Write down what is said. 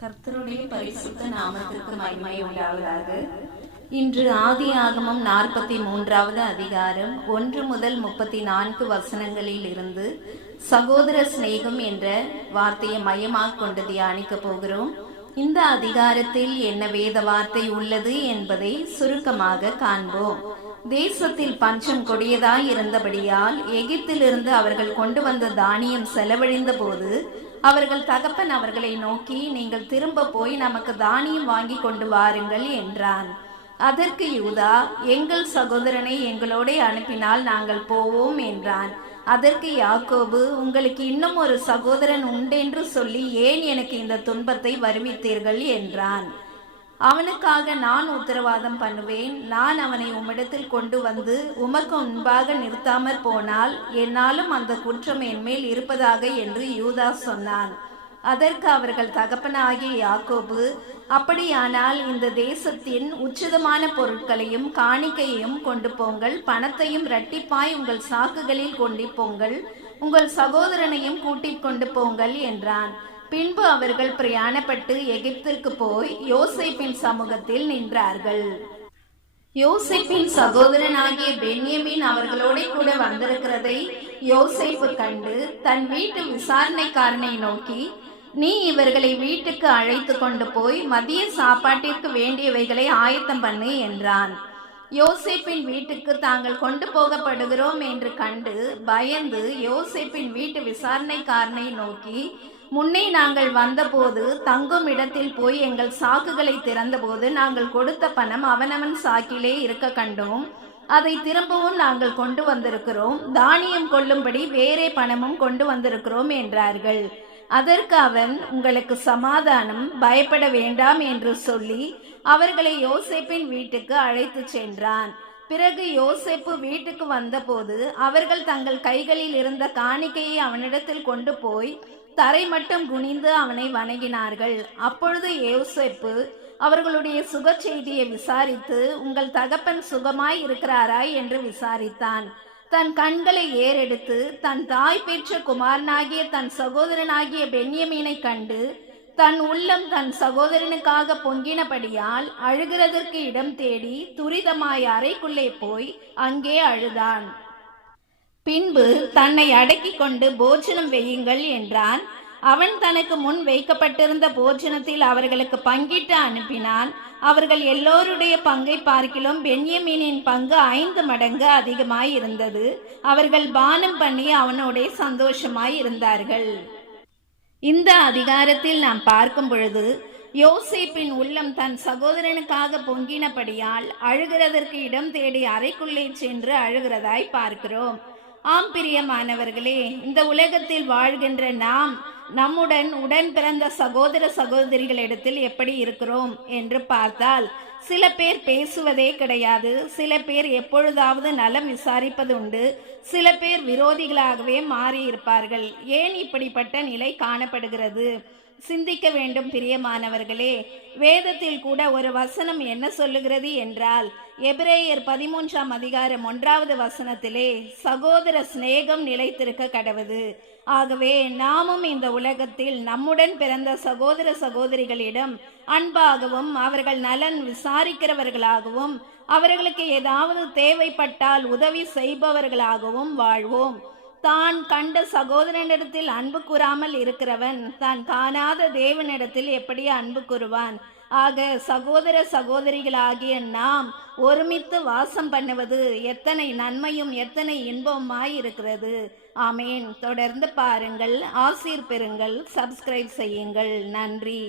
கர்த்தருடைய பரிசுத்த நாமத்திற்கு மகிமை உண்டாவதாக. இன்று ஆதியாகமம் 43வது அதிகாரம் 1 முதல் 34 வசனங்களில் இருந்து சகோதர சிநேகம் என்ற வார்த்தையை மையமாக கொண்டு தியானிக்க போகிறோம். இந்த அதிகாரத்தில் என்ன வேத வார்த்தை உள்ளது என்பதை சுருக்கமாக காண்போம். தேசத்தில் பஞ்சம் கொடியதாய் இருந்தபடியால் எகிப்திலிருந்து அவர்கள் கொண்டு வந்த தானியம் செலவழிந்த போது அவர்கள் தகப்பன் அவர்களை நோக்கி, நீங்கள் திரும்ப போய் நமக்கு தானியம் வாங்கி கொண்டு வாருங்கள் என்றான். அதற்கு யூதா, எங்கள் சகோதரனை எங்களோட அனுப்பினால் நாங்கள் போவோம் என்றான். அதற்கு யாக்கோபு, உங்களுக்கு இன்னும் ஒரு சகோதரன் உண்டென்று சொல்லி ஏன் எனக்கு இந்த துன்பத்தை வருவித்தீர்கள் என்றான். அவனுக்காக நான் உத்தரவாதம் பண்ணுவேன். நான் அவனை உம்மிடத்தில் கொண்டு வந்து உமக்கு முன்பாக நிறுத்தாமற் போனால் என்னாலும் அந்த குற்றம் என்மேல் இருப்பதாக என்று யூதா சொன்னான். அதற்கு அவர்கள் தகப்பனாகிய யாக்கோபு, அப்படியானால் இந்த தேசத்தின் உச்சிதமான பொருட்களையும் காணிக்கையையும் கொண்டு போங்கள், பணத்தையும் இரட்டிப்பாய் உங்கள் சாக்குகளில் கொண்டு போங்கள், உங்கள் சகோதரனையும் கூட்டிக் கொண்டு போங்கள் என்றான். பின்பு அவர்கள் பிரயாணப்பட்டு எகிப்திற்கு போய் யோசேப்பின் சமூகத்தில் நின்றார்கள். யோசேப்பின் சகோதரனாகிய பென்யமீன் அவர்களோட கூட வந்திருக்கிறதை யோசேப்பு கண்டு தன் வீட்டு விசாரணைக்காரனை நோக்கி, நீ இவர்களை வீட்டுக்கு அழைத்து கொண்டு போய் மதிய சாப்பாட்டிற்கு வேண்டியவைகளை ஆயத்தம் பண்ணு என்றான். யோசேப்பின் வீட்டுக்கு தாங்கள் கொண்டு போகப்படுகிறோம் என்று கண்டு பயந்து யோசேப்பின் வீட்டு விசாரணைக்காரனை நோக்கி, முன்னே நாங்கள் வந்தபோது தங்கும் இடத்தில் போய் எங்கள் சாக்குகளை திறந்தபோது நாங்கள் கொடுத்த பணம் அவனவன் சாக்கிலே இருக்க கண்டோம். அதை திரும்பவும் நாங்கள் கொண்டு வந்திருக்கிறோம். தானியம் கொள்ளும்படி வேறே பணமும் கொண்டு வந்திருக்கிறோம் என்றார்கள். அதற்கு அவன், உங்களுக்கு சமாதானம், பயப்பட வேண்டாம் என்று சொல்லி அவர்களை யோசேப்பின் வீட்டுக்கு அழைத்து சென்றான். பிறகு யோசேப்பு வீட்டுக்கு வந்தபோது அவர்கள் தங்கள் கைகளில் இருந்த காணிக்கையை அவனிடத்தில் கொண்டு போய் தரை மட்டும் குனிந்து அவனை வணங்கினார்கள். அப்பொழுது யோசேப்பு அவர்களுடைய சுக செய்தியை விசாரித்து, உங்கள் தகப்பன் சுகமாய் இருக்கிறாரா என்று விசாரித்தான். தன் கண்களை ஏறெடுத்து தன் தாய் பெற்ற குமாரனாகிய தன் சகோதரனாகிய பென்யமீனை கண்டு தன் உள்ளம் தன் சகோதரனுக்காக பொங்கினபடியால் அழுகிறதற்கு இடம் தேடி துரிதமாய் அறைக்குள்ளே போய் அங்கே அழுதான். பின்பு தன்னை அடக்கி கொண்டு போஜனம் வையுங்கள் என்றான். அவன் தனக்கு முன் வைக்கப்பட்டிருந்த போஜனத்தில் அவர்களுக்கு பங்கிட்டு அனுப்பினான். அவர்கள் எல்லோருடைய பங்கை பார்க்கிலும் பென்யமீனின் பங்கு 5 மடங்கு அதிகமாய் இருந்தது. அவர்கள் பானம் பண்ணி அவனோட சந்தோஷமாய் இருந்தார்கள். இந்த அதிகாரத்தில் நாம் பார்க்கும் பொழுது யோசேப்பின் உள்ளம் தன் சகோதரனுக்காக பொங்கினபடியால் அழுகிறதற்கு இடம் தேடி அறைக்குள்ளே சென்று அழுகிறதாய் பார்க்கிறோம். ஆம் பிரியமானவர்களே, இந்த உலகத்தில் வாழ்கின்ற நாம் நம்முடன் உடன் பிறந்த சகோதர சகோதரிகளிடத்தில் எப்படி இருக்கிறோம் என்று பார்த்தால், சில பேர் பேசுவதே கிடையாது, சில பேர் எப்பொழுதாவது நலம் விசாரிப்பது உண்டு, சில பேர் விரோதிகளாகவே மாறி இருப்பார்கள். ஏன் இப்படிப்பட்ட நிலை காணப்படுகிறது? சிந்திக்க வேண்டும் பிரியமானவர்களே. வேதத்தில் கூட ஒரு வசனம் என்ன சொல்லுகிறது என்றால், எபிரேயர் 13ஆம் அதிகாரம் 1வது வசனத்திலே சகோதர சிநேகம் நிலைத்திருக்க கடவது. ஆகவே நாமும் இந்த உலகத்தில் நம்முடன் பிறந்த சகோதர சகோதரிகளிடம் அன்பாகவும் அவர்கள் நலன் விசாரிக்கிறவர்களாகவும் அவர்களுக்கு ஏதாவது தேவைப்பட்டால் உதவி செய்பவர்களாகவும் வாழ்வோம். தான் கண்ட சகோதரனிடத்தில் அன்பு கூறாமல் இருக்கிறவன் தான் காணாத தேவனிடத்தில் எப்படி அன்பு கூறுவான்? ஆக சகோதர சகோதரிகளாகிய நாம் ஒருமித்து வாசம் பண்ணுவது எத்தனை நன்மையும் எத்தனை இன்பமாய் இருக்கிறது. ஆமேன். தொடர்ந்து பாருங்கள், ஆசீர் பெறுங்கள், சப்ஸ்கிரைப் செய்யுங்கள். நன்றி.